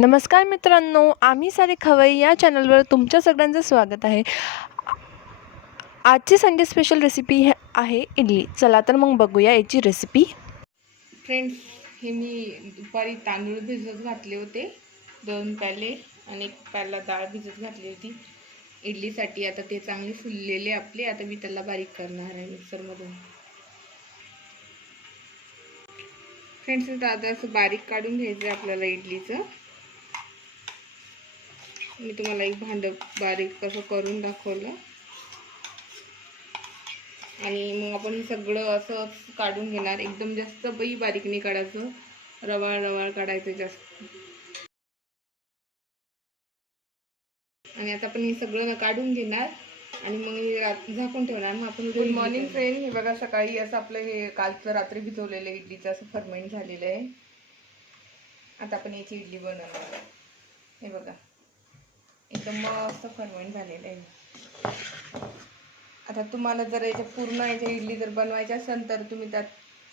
नमस्कार मित्रांनो, आम्ही सारे खवई या चॅनलवर तुमच्या सगळ्यांचं स्वागत आहे. आजची संडे स्पेशल रेसिपी आहे इडली. चला तर मग बघूया याची रेसिपी. फ्रेंड्स, हे मी दुपारी तांदूळ भिजत घातले होते 2 प्याले आणि 1 प्याला डाळ भिजत घातली होती इडलीसाठी. आता ते चांगले फुललेले आपले. आता मी त्याला बारीक करणार आहे मिक्सरमधून. फ्रेंड्स, आता असं बारीक काढून घ्यायचं आहे आपल्याला इडलीचं. मी तुम्हाला एक भांडं बारीक कसं करून दाखवलं आणि मग आपण हे सगळं असं काढून घेणार. एकदम जास्त बारीक नाही काढायचं, रवाळ रवाळ काढायचं जास्त. आणि आता आपण हे सगळं काढून घेणार आणि मग हे झाकून ठेवणार. मग आपण गुड मॉर्निंग फ्रेंड. हे बघा, सकाळी असं आपलं हे कालचं रात्री भिजवलेलं इडलीचं असं फर्मेंट झालेलं आहे. आता आपण याची इडली बनवणार. हे बघा, एकदम मस्त फर्मेंट झालेलं आहे. आता तुम्हाला जर याच्या पूर्ण याच्या इडली जर बनवायची असेल तर तुम्ही त्यात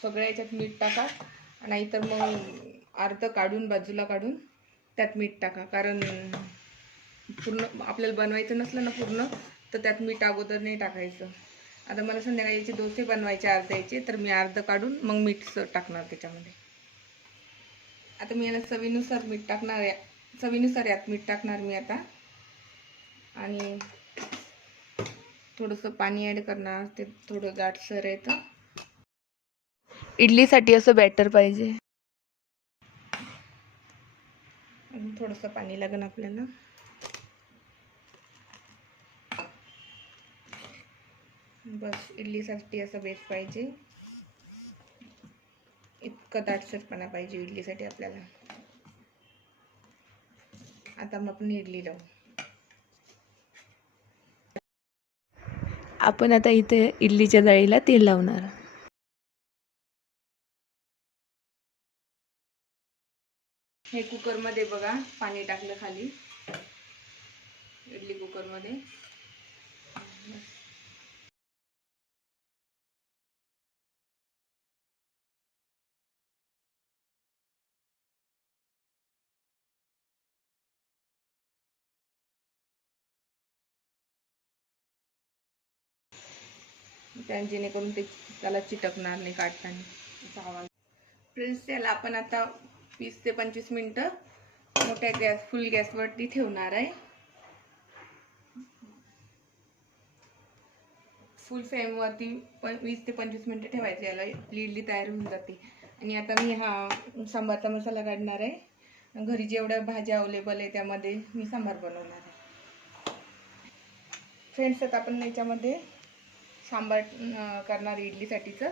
सगळ्या याच्यात मीठ टाका, नाहीतर मग अर्ध काढून बाजूला काढून त्यात मीठ टाका. कारण पूर्ण आपल्याला बनवायचं नसलं ना पूर्ण, तर त्यात मीठ अगोदर नाही टाकायचं. आता मला संध्याकाळी याचे डोसे बनवायचे अर्ध्याचे, तर मी अर्ध काढून मग मीठ टाकणार त्याच्यामध्ये. आता मी याला चवीनुसार मीठ टाकणार आहे. चवीनुसार यात मीठ टाकणार मी आता. आणि थोडंसं पाणी ॲड करणार. ते थोडं दाटसर येतं. इडलीसाठी असं बॅटर पाहिजे. थोडंसं पाणी लागेल आपल्याला. बस, इडलीसाठी असं बेस पाहिजे. इतकं दाटसरपणा पाहिजे इडलीसाठी आपल्याला. आता मग आपण इडली लावू. आपण आता इथे इडलीच्या जाळीला तेल लावणार. हे कुकरमध्ये बघा पाणी टाकलं खाली, इडली कुकरमध्ये. जेणेकरून त्याला चिटकणार नाही काढताना आवाज. फ्रेंड्स, त्याला आपण आता 20 ते 25 मिनटं मोठ्या फुल गॅसवरती ठेवणार आहे. फुल फ्लेमवरती 20 ते 25 मिनटं ठेवायचं. याला इडली तयार होऊन जाते. आणि आता मी हा सांबारचा मसाला काढणार आहे. घरी जेवढ्या भाज्या अवेलेबल आहे त्यामध्ये मी सांबार बनवणार आहे. फ्रेंड्स, आता आपण याच्यामध्ये सांबार करणार इडलीसाठीचं.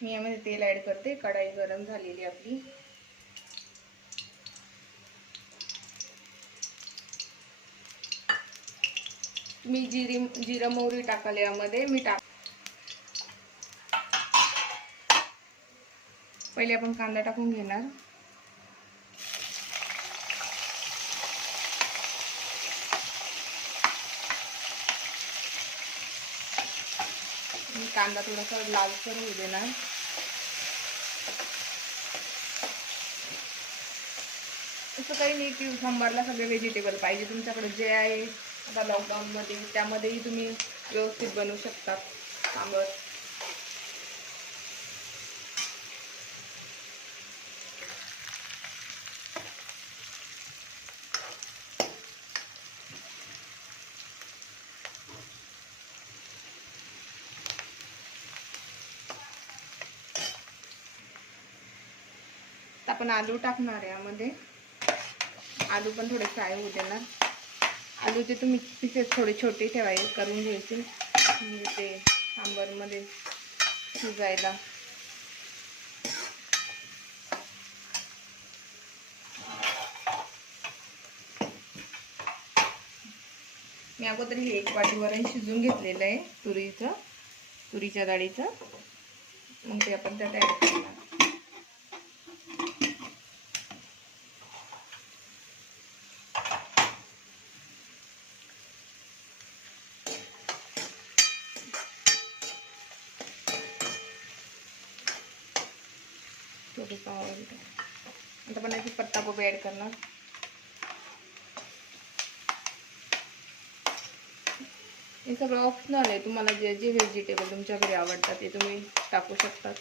मी यामध्ये तेल ॲड करते. कढाई गरम झालेली आपली. मी जिरं मोहरी टाकाल यामध्ये. पहिले आपण कांदा टाकून घेणार. कांदा थोडासा लालसर होऊ देणार. असं काही नाही की सांबारला सगळे व्हेजिटेबल पाहिजे. तुमच्याकडे जे आहे आता लॉकडाऊनमध्ये त्यामध्येही तुम्ही व्यवस्थित बनवू शकता सांबार. आपण आलू टाकणार आहे यामध्ये. आलू पण थोडे फ्राय होऊ देणार. आलूचे तुम्ही पीसेस थोडे छोटे करून घ्यायचे, म्हणजे ते सांबारमध्ये शिजायला. मी अगोदर हे 1 वाटी वरण शिजून घेतलेलं आहे तुरीच्या डाळीचं. मग ते आपण त्यात ॲड करणार. थोडंसं ऑइल. आता पण याची पत्ताकोबी ॲड करणार. हे सगळं ऑप्शनल आहे, तुम्हाला जे जे व्हेजिटेबल तुमच्या घरी आवडतात ते तुम्ही टाकू शकतात.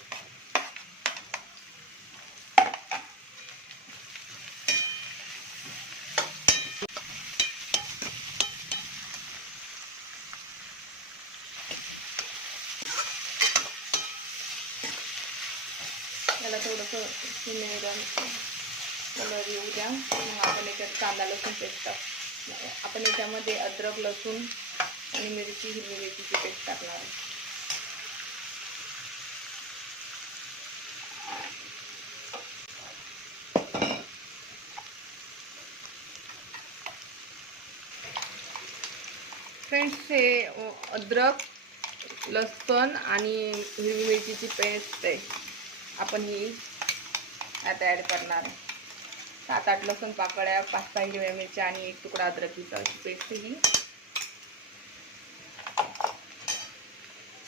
त्याला थोडंसं सुनेरन कलर येऊ द्या. मग आपण याच्यात कांदा लसूण पेस्ट आपण याच्यामध्ये अद्रक लसूण आणि मिरची हिरवी मिरचीची पेस्ट टाकणार आहे. फ्रेंड्स, हे अद्रक लसूण आणि हिरवी मिरचीची पेस्ट आहे, आपण ही आता ॲड करणार आहे. 7-8 लसूण पाकळ्या, 5-6 हिरव्या मिरच्या आणि 1 तुकडा अद्रकीचा अशी पेस्ट ही.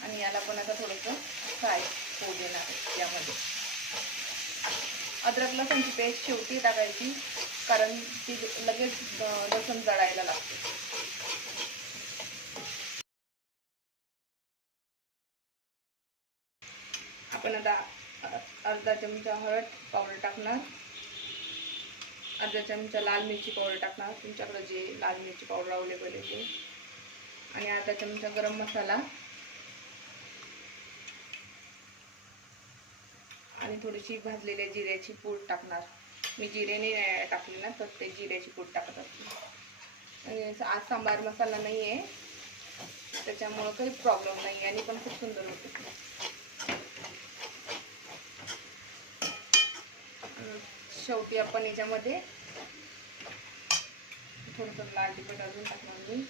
आणि याला पण आता थोडंसं फ्राय होऊ देणार आहे यामध्ये. अद्रक लसूणची पेस्ट शेवटी टाकायची, कारण ती लगेच लसूण जळायला लागते. आपण आता अर्धा चमचा हळद पावडर टाकणार, अर्धा चमचा लाल मिरची पावडर टाकणार, तुमच्याकडे जे लाल मिरची पावडर अवेलेबल आहे ते, आणि अर्धा चमचा गरम मसाला आणि थोडीशी भाजलेल्या जिऱ्याची पूड टाकणार. मी जिरेने टाकली ना, तर ते जिऱ्याची पूड टाकत असते. आणि आज सांबार मसाला नाही आहे, त्याच्यामुळं काही प्रॉब्लेम नाही आणि पण खूप सुंदर होते. शेवटी आपण याच्यामध्ये थोडंसं लाल तिखट अजून टाकणार मी.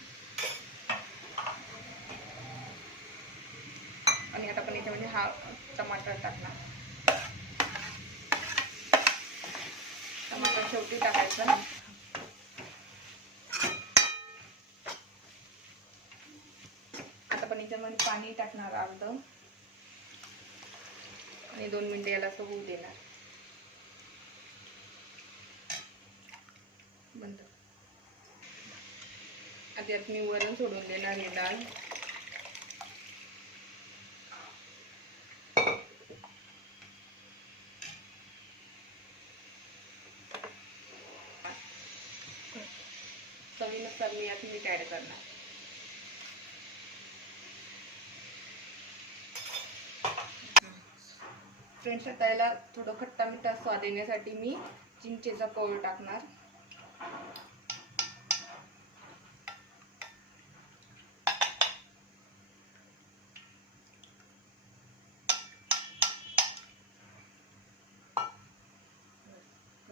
आणि आता आपण याच्यामध्ये हा टमाटर टाकणार. टमाटर शेवटी टाकायचं. आता पण याच्यामध्ये पाणी टाकणार अर्ध आणि 2 मिनिटे याला असं होऊ देणार. बंद. आता यात मी वरण सोडून देणार हे डाळ. चवीनुसार मी यात मीठ ॲड करणार. फ्रेंड्स, आता याला थोडं खट्टा मिठा स्वाद येण्यासाठी मी चिंचेचा कोळ टाकणार.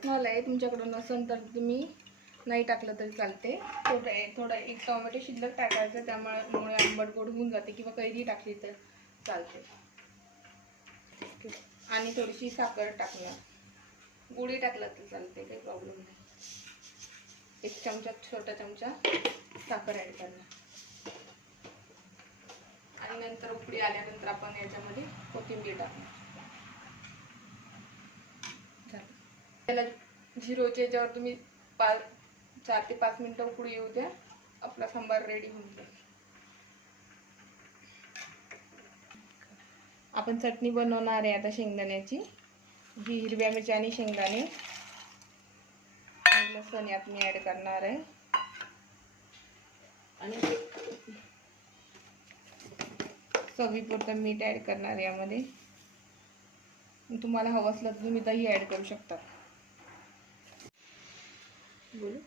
मला तुमच्याकडून नसेल तर तुम्ही नाही टाकलं तरी चालते. थोडं 1 टोमॅटो शिल्लक टाकायचं, त्यामुळे आंबट गोड होऊन जाते, किंवा कैरी टाकली तर चालते. आणि थोडीशी साखर टाकणार. गुळी टाकला तर चालते, काही प्रॉब्लेम नाही. 1 चमचा, छोटा चमचा साखर ॲड करणार. आणि नंतर उकळी आल्यानंतर आपण याच्यामध्ये कोथिंबीर टाकणार. त्याला 0च्या याच्यावर तुम्ही 4 ते 5 मिनिटं उकळी येऊ द्या. आपला सांबार रेडी होऊन जाईल. आपण चटणी बनवणार आहे आता शेंगदाण्याची. ही हिरव्या मिरच्या आणि शेंगदाणे आणि लसूण यात मी ॲड करणार आहे. आणि चवीपुरतं मीठ ॲड करणार यामध्ये. तुम्हाला हवं असलं तर तुम्ही दही ॲड करू शकता. बोलू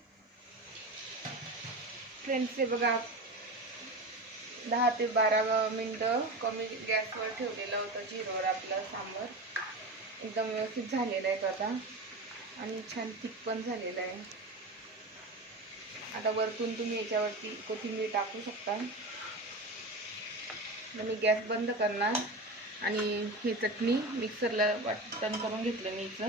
फ्रेंड्स, हे बघा 10 ते 12 मिनिटं कमी गॅसवर ठेवलेलं होतं, झिरोवर आपलं सांबार एकदम व्यवस्थित झालेलं आहे आता, आणि छान थिक पण झालेलं आहे. आता वरतून तुम्ही याच्यावरती कोथिंबीर टाकू शकता. मी गॅस बंद करणार आणि ही चटणी मिक्सरला वाटण करून घेतलं मी इथं.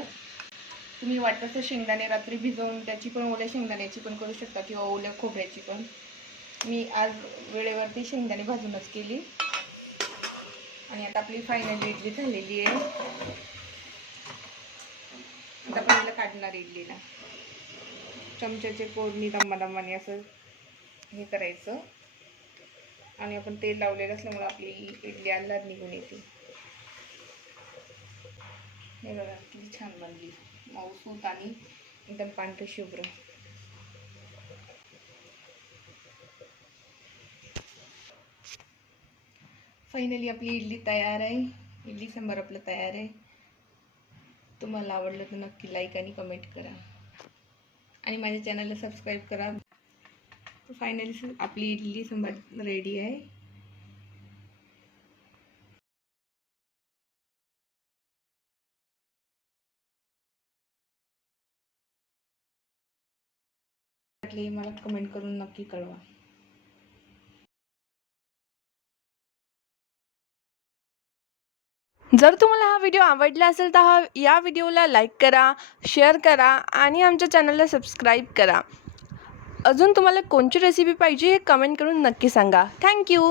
तुम्ही वाटतं तर शेंगदाणे रात्री भिजवून त्याची पण, ओल्या शेंगदाण्याची पण करू शकता, किंवा ओल्या खोबऱ्याची पण. मी आज वेळेवरती शेंगदाणे भाजूनच केली. आणि आता आपली फायनल इडली झालेली आहे. आता आपण हिला काढणार इडलीला. चमच्याचे कोरणी दम्माने असं हे करायचं आणि आपण तेल लावलेलं असल्यामुळे आपली इडली अंदाज निघून येते. हे बघा किती छान बनली, मऊसूत आणि एकदम पांढरी शुभ्र. फायनली आपली इडली तयार आहे. इडली सांबार आपलं तयार आहे. तुम्हाला आवडलं तर नक्की लाईक आणि कमेंट करा आणि माझ्या चॅनलला सबस्क्राईब करा. फायनली आपली इडली सांबार रेडी आहे. मला कमेंट करून नक्की कळवा. जर तुम्हाला हा व्हिडिओ आवडला असेल तर या व्हिडिओला लाईक करा, शेअर करा आणि आमच्या चॅनलला सबस्क्राईब करा. अजून तुम्हाला कोणची रेसिपी पाहिजे हे कमेंट करून नक्की सांगा. थँक्यू.